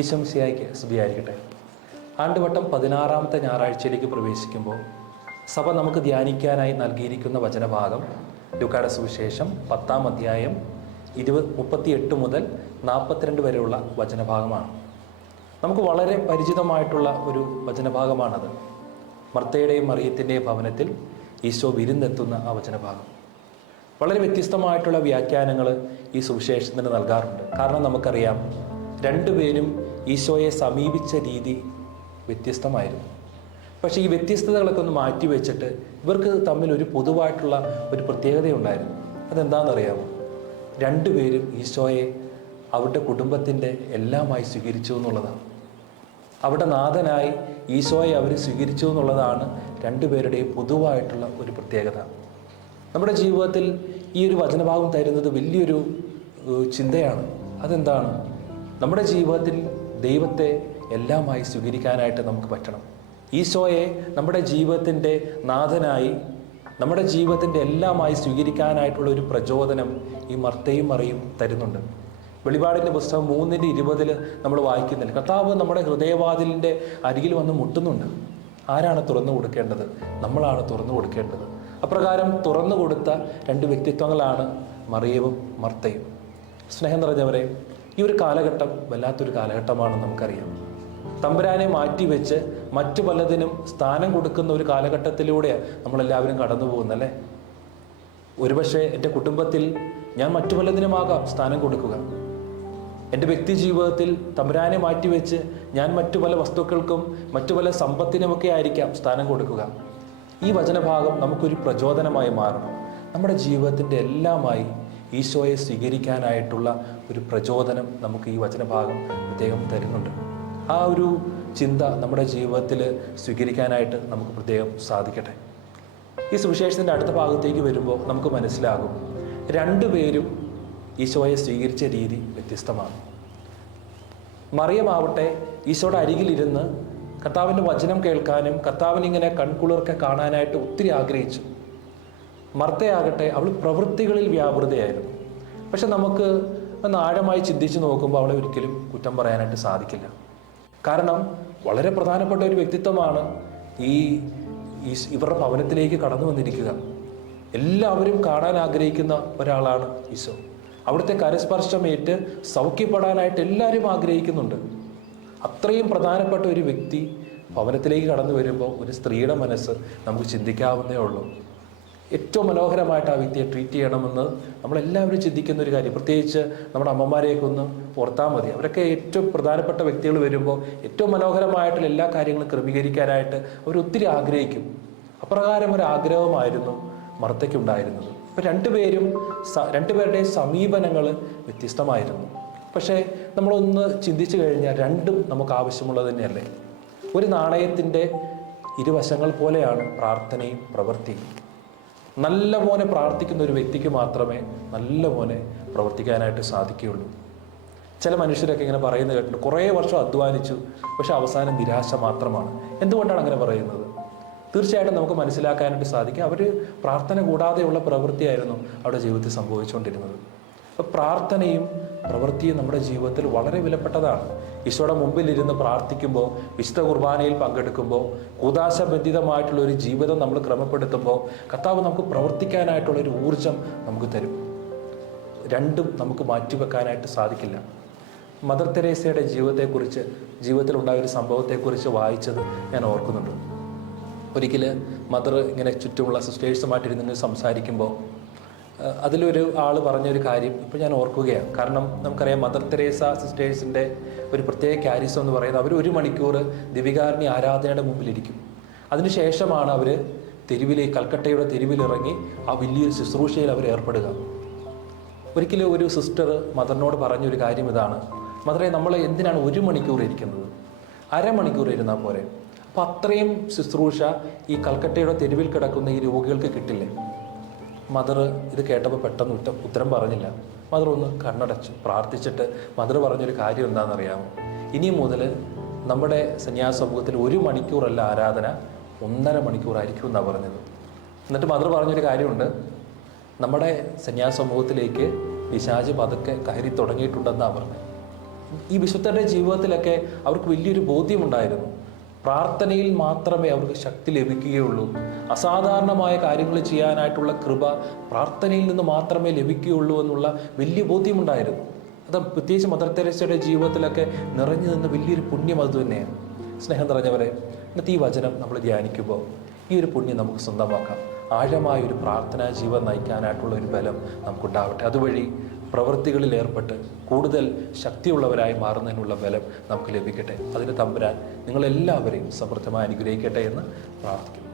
ഈശംസിയായിക്ക് സ്തുതിയായിരിക്കട്ടെ. ആണ്ടുവട്ടം 16ാമത്തെ ഞായറാഴ്ചയിലേക്ക് പ്രവേശിക്കുമ്പോൾ സഭ നമുക്ക് ധ്യാനിക്കാനായി നൽകിയിരിക്കുന്ന വചനഭാഗം ലൂക്കായുടെ സുവിശേഷം 10-ാം അധ്യായം 38 മുതൽ 42 വരെയുള്ള വചനഭാഗമാണ്. നമുക്ക് വളരെ പരിചിതമായിട്ടുള്ള ഒരു വചനഭാഗമാണത്. മർത്തയുടെയും മറിയത്തിൻ്റെയും ഭവനത്തിൽ ഈശോ വിരുന്നെത്തുന്ന ആ വചനഭാഗം. വളരെ വ്യത്യസ്തമായിട്ടുള്ള വ്യാഖ്യാനങ്ങൾ ഈ സുവിശേഷത്തിന് നൽകാറുണ്ട്. കാരണം നമുക്കറിയാം, രണ്ടുപേരും ഈശോയെ സമീപിച്ച രീതി വ്യത്യസ്തമായിരുന്നു. പക്ഷേ ഈ വ്യത്യസ്തതകളൊക്കെ ഒന്ന് മാറ്റി വെച്ചിട്ട് ഇവർക്ക് തമ്മിൽ ഒരു പൊതുവായിട്ടുള്ള ഒരു പ്രത്യേകതയുണ്ടായിരുന്നു. അതെന്താണെന്നറിയാമോ? രണ്ടുപേരും ഈശോയെ അവരുടെ കുടുംബത്തിൻ്റെ എല്ലാമായി സ്വീകരിച്ചു എന്നുള്ളതാണ്. അവിടെ നാഥനായി ഈശോയെ അവർ സ്വീകരിച്ചു എന്നുള്ളതാണ് രണ്ടുപേരുടെയും പൊതുവായിട്ടുള്ള ഒരു പ്രത്യേകത. നമ്മുടെ ജീവിതത്തിൽ ഈ ഒരു വചനഭാഗം തരുന്നത് വലിയൊരു ചിന്തയാണ്. അതെന്താണ്? നമ്മുടെ ജീവിതത്തിൽ ദൈവത്തെ എല്ലാമായി സ്വീകരിക്കാനായിട്ട് നമുക്ക് പറ്റണം. ഈശോയെ നമ്മുടെ ജീവിതത്തിൻ്റെ നാഥനായി, നമ്മുടെ ജീവിതത്തിൻ്റെ എല്ലാമായി സ്വീകരിക്കാനായിട്ടുള്ള ഒരു പ്രചോദനം ഈ മർത്തയും മറിയും തരുന്നുണ്ട്. വെളിപാടിൻ്റെ പുസ്തകം 3:20 നമ്മൾ വായിക്കുന്നില്ല, കർത്താവ് നമ്മുടെ ഹൃദയവാതിലിൻ്റെ അരികിൽ വന്ന് മുട്ടുന്നുണ്ട്. ആരാണ് തുറന്നു കൊടുക്കേണ്ടത്? നമ്മളാണ് തുറന്നു കൊടുക്കേണ്ടത്. അപ്രകാരം തുറന്നു കൊടുത്ത രണ്ട് വ്യക്തിത്വങ്ങളാണ് മറിയവും മർത്തയും. സ്നേഹം നിറഞ്ഞവരെ, ഈ ഒരു കാലഘട്ടം വല്ലാത്തൊരു കാലഘട്ടമാണെന്ന് നമുക്കറിയാം. തമ്പുരാനെ മാറ്റിവെച്ച് മറ്റു പലതിനും സ്ഥാനം കൊടുക്കുന്ന ഒരു കാലഘട്ടത്തിലൂടെയാണ് നമ്മളെല്ലാവരും കടന്നു പോകുന്നല്ലേ. ഒരുപക്ഷെ എൻ്റെ കുടുംബത്തിൽ ഞാൻ മറ്റു പലതിനുമാകാം സ്ഥാനം കൊടുക്കുക. എൻ്റെ വ്യക്തി ജീവിതത്തിൽ തമ്പുരാനെ മാറ്റിവെച്ച് ഞാൻ മറ്റു പല വസ്തുക്കൾക്കും മറ്റു പല സമ്പത്തിനുമൊക്കെ ആയിരിക്കാം സ്ഥാനം കൊടുക്കുക. ഈ വചനഭാഗം നമുക്കൊരു പ്രചോദനമായി മാറണം. നമ്മുടെ ജീവിതത്തിൻ്റെ എല്ലാമായി ഈശോയെ സ്വീകരിക്കാനായിട്ടുള്ള ഒരു പ്രചോദനം നമുക്ക് ഈ വചനഭാഗം പ്രത്യേകം തരുന്നുണ്ട്. ആ ഒരു ചിന്ത നമ്മുടെ ജീവിതത്തിൽ സ്വീകരിക്കാനായിട്ട് നമുക്ക് പ്രത്യേകം സാധിക്കട്ടെ. ഈ സുവിശേഷത്തിൻ്റെ അടുത്ത ഭാഗത്തേക്ക് വരുമ്പോൾ നമുക്ക് മനസ്സിലാകും, രണ്ടുപേരും ഈശോയെ സ്വീകരിച്ച രീതി വ്യത്യസ്തമാണ്. മറിയമാവട്ടെ ഈശോയുടെ അരികിലിരുന്ന് കർത്താവിൻ്റെ വചനം കേൾക്കാനും കർത്താവിനിങ്ങനെ കൺകുളിർക്കെ കാണാനായിട്ട് ഒത്തിരി ആഗ്രഹിച്ചു. മർത്തയാകട്ടെ അവൾ പ്രവൃത്തികളിൽ വ്യാപൃതയായിരുന്നു. പക്ഷെ നമുക്ക് ഒന്ന് ആഴമായി ചിന്തിച്ച് നോക്കുമ്പോൾ അവളെ ഒരിക്കലും കുറ്റം പറയാനായിട്ട് സാധിക്കില്ല. കാരണം വളരെ പ്രധാനപ്പെട്ട ഒരു വ്യക്തിത്വമാണ് ഇവരുടെ ഭവനത്തിലേക്ക് കടന്നു വന്നിരിക്കുക. എല്ലാവരും കാണാൻ ആഗ്രഹിക്കുന്ന ഒരാളാണ് ഈശോ. അവിടുത്തെ കരസ്പർശമേറ്റ് സൗഖ്യപ്പെടാനായിട്ട് എല്ലാവരും ആഗ്രഹിക്കുന്നുണ്ട്. അത്രയും പ്രധാനപ്പെട്ട ഒരു വ്യക്തി ഭവനത്തിലേക്ക് കടന്നു വരുമ്പോൾ ഒരു സ്ത്രീയുടെ മനസ്സ് നമുക്ക് ചിന്തിക്കാവുന്നേ ഉള്ളൂ. ഏറ്റവും മനോഹരമായിട്ട് ആ വ്യക്തിയെ ട്രീറ്റ് ചെയ്യണമെന്ന് നമ്മളെല്ലാവരും ചിന്തിക്കുന്ന ഒരു കാര്യം. പ്രത്യേകിച്ച് നമ്മുടെ അമ്മമാരെയൊക്കെ ഒന്ന് ഓർത്താൽ മതി. അവരൊക്കെ ഏറ്റവും പ്രധാനപ്പെട്ട വ്യക്തികൾ വരുമ്പോൾ ഏറ്റവും മനോഹരമായിട്ടുള്ള എല്ലാ കാര്യങ്ങളും ക്രമീകരിക്കാനായിട്ട് അവർ ഒത്തിരി ആഗ്രഹിക്കും. അപ്രകാരം ഒരു ആഗ്രഹമായിരുന്നു മർത്തയ്ക്കുണ്ടായിരുന്നത്. ഇപ്പം രണ്ടുപേരുടെയും സമീപനങ്ങൾ വ്യത്യസ്തമായിരുന്നു. പക്ഷേ നമ്മളൊന്ന് ചിന്തിച്ചു കഴിഞ്ഞാൽ രണ്ടും നമുക്ക് ആവശ്യമുള്ളത് തന്നെയല്ലേ. ഒരു നാണയത്തിൻ്റെ ഇരുവശങ്ങൾ പോലെയാണ് പ്രാർത്ഥനയും പ്രവൃത്തിയും. നല്ല പോലെ പ്രാർത്ഥിക്കുന്ന ഒരു വ്യക്തിക്ക് മാത്രമേ നല്ല പോലെ പ്രവർത്തിക്കാനായിട്ട് സാധിക്കുകയുള്ളൂ. ചില മനുഷ്യരൊക്കെ ഇങ്ങനെ പറയുന്നത് കേട്ടിട്ടുണ്ട്, കുറേ വർഷം അധ്വാനിച്ചു പക്ഷെ അവസാനം നിരാശ മാത്രമാണ്. എന്തുകൊണ്ടാണ് അങ്ങനെ പറയുന്നത്? തീർച്ചയായിട്ടും നമുക്ക് മനസ്സിലാക്കാനായിട്ട് സാധിക്കും, അവർ പ്രാർത്ഥന കൂടാതെയുള്ള പ്രവൃത്തിയായിരുന്നു അവരുടെ ജീവിതത്തിൽ സംഭവിച്ചുകൊണ്ടിരുന്നത്. അപ്പോൾ പ്രാർത്ഥനയും പ്രവൃത്തിയും നമ്മുടെ ജീവിതത്തിൽ വളരെ വിലപ്പെട്ടതാണ്. ഈശോയുടെ മുമ്പിലിരുന്ന് പ്രാർത്ഥിക്കുമ്പോൾ, വിശുദ്ധ കുർബാനയിൽ പങ്കെടുക്കുമ്പോൾ, കൂദാശബന്ധിതമായിട്ടുള്ള ഒരു ജീവിതം നമ്മൾ ക്രമപ്പെടുത്തുമ്പോൾ കർത്താവ് നമുക്ക് പ്രവർത്തിക്കാനായിട്ടുള്ളൊരു ഊർജം നമുക്ക് തരും. രണ്ടും നമുക്ക് മാറ്റിവെക്കാനായിട്ട് സാധിക്കില്ല. മദർ തെരേസയുടെ ജീവിതത്തിലുണ്ടായ ഒരു സംഭവത്തെക്കുറിച്ച് വായിച്ചത് ഞാൻ ഓർക്കുന്നുണ്ട്. ഒരിക്കൽ മദർ ഇങ്ങനെ ചുറ്റുമുള്ള സിസ്റ്റേഴ്സുമായിട്ടിരുന്ന് സംസാരിക്കുമ്പോൾ അതിലൊരു ആൾ പറഞ്ഞൊരു കാര്യം ഇപ്പോൾ ഞാൻ ഓർക്കുകയാണ്. കാരണം നമുക്കറിയാം, മദർ തെരേസ സിസ്റ്റേഴ്സിൻ്റെ ഒരു പ്രത്യേക ക്യാരിസം എന്ന് പറയുന്നത് അവർ 1 മണിക്കൂർ ദിവികാരുണ്യ ആരാധനയുടെ മുമ്പിലിരിക്കും. അതിനുശേഷമാണ് അവർ കൽക്കട്ടയുടെ തെരുവിലിറങ്ങി ആ വലിയൊരു ശുശ്രൂഷയിൽ അവർ ഏർപ്പെടുക. ഒരിക്കലും ഒരു സിസ്റ്റർ മദറിനോട് പറഞ്ഞൊരു കാര്യം ഇതാണ്: മദറെ, നമ്മൾ എന്തിനാണ് 1 മണിക്കൂർ ഇരിക്കുന്നത്? അരമണിക്കൂർ ഇരുന്നാൽ പോരെ. അപ്പം അത്രയും ശുശ്രൂഷ ഈ കൽക്കട്ടയുടെ തെരുവിൽ കിടക്കുന്ന ഈ രോഗികൾക്ക് കിട്ടില്ലേ? മദർ ഇത് കേട്ടപ്പോൾ പെട്ടെന്ന് ഉത്തരം പറഞ്ഞില്ല. മദർ ഒന്ന് കണ്ണടച്ചു പ്രാർത്ഥിച്ചിട്ട് മദർ പറഞ്ഞൊരു കാര്യം എന്താണെന്നറിയാമോ? ഇനി മുതൽ നമ്മുടെ സന്യാസ സമൂഹത്തിൽ 1 മണിക്കൂറല്ല ആരാധന, 1.5 മണിക്കൂറായിരിക്കും എന്നാണ് പറഞ്ഞത്. എന്നിട്ട് മദർ പറഞ്ഞൊരു കാര്യമുണ്ട്, നമ്മുടെ സന്യാസ സമൂഹത്തിലേക്ക് പിശാച് പതുക്കെ കയറി തുടങ്ങിയിട്ടുണ്ടെന്നാണ് പറഞ്ഞത്. ഈ വിശുദ്ധരുടെ ജീവിതത്തിലൊക്കെ അവർക്ക് വലിയൊരു ബോധ്യമുണ്ടായിരുന്നു. പ്രാർത്ഥനയിൽ മാത്രമേ അവർക്ക് ശക്തി ലഭിക്കുകയുള്ളൂ. അസാധാരണമായ കാര്യങ്ങൾ ചെയ്യാനായിട്ടുള്ള കൃപ പ്രാർത്ഥനയിൽ നിന്ന് മാത്രമേ ലഭിക്കുകയുള്ളൂ എന്നുള്ള വലിയ ബോധ്യമുണ്ടായിരുന്നു. അത് പ്രത്യേകിച്ച് മദർ തെരേസയുടെ ജീവിതത്തിലൊക്കെ നിറഞ്ഞു നിന്ന വലിയൊരു പുണ്യം അത് തന്നെയാണ്. സ്നേഹം നിറഞ്ഞവരെ, ഇന്നത്തെ ഈ വചനം നമ്മൾ ധ്യാനിക്കുമ്പോൾ ഈ ഒരു പുണ്യം നമുക്ക് സ്വന്തമാക്കാം. ആഴമായൊരു പ്രാർത്ഥനാ ജീവൻ നയിക്കാനായിട്ടുള്ള ഒരു ബലം നമുക്കുണ്ടാവട്ടെ. അതുവഴി പ്രവൃത്തികളിൽ ഏർപ്പെട്ട് കൂടുതൽ ശക്തിയുള്ളവരായി മാറുന്നതിനുള്ള ബലം നമുക്ക് ലഭിക്കട്ടെ. അതിന് തമ്പുരാൻ നിങ്ങളെല്ലാവരെയും സമൃദ്ധമായി അനുഗ്രഹിക്കട്ടെ എന്ന് പ്രാർത്ഥിക്കുന്നു.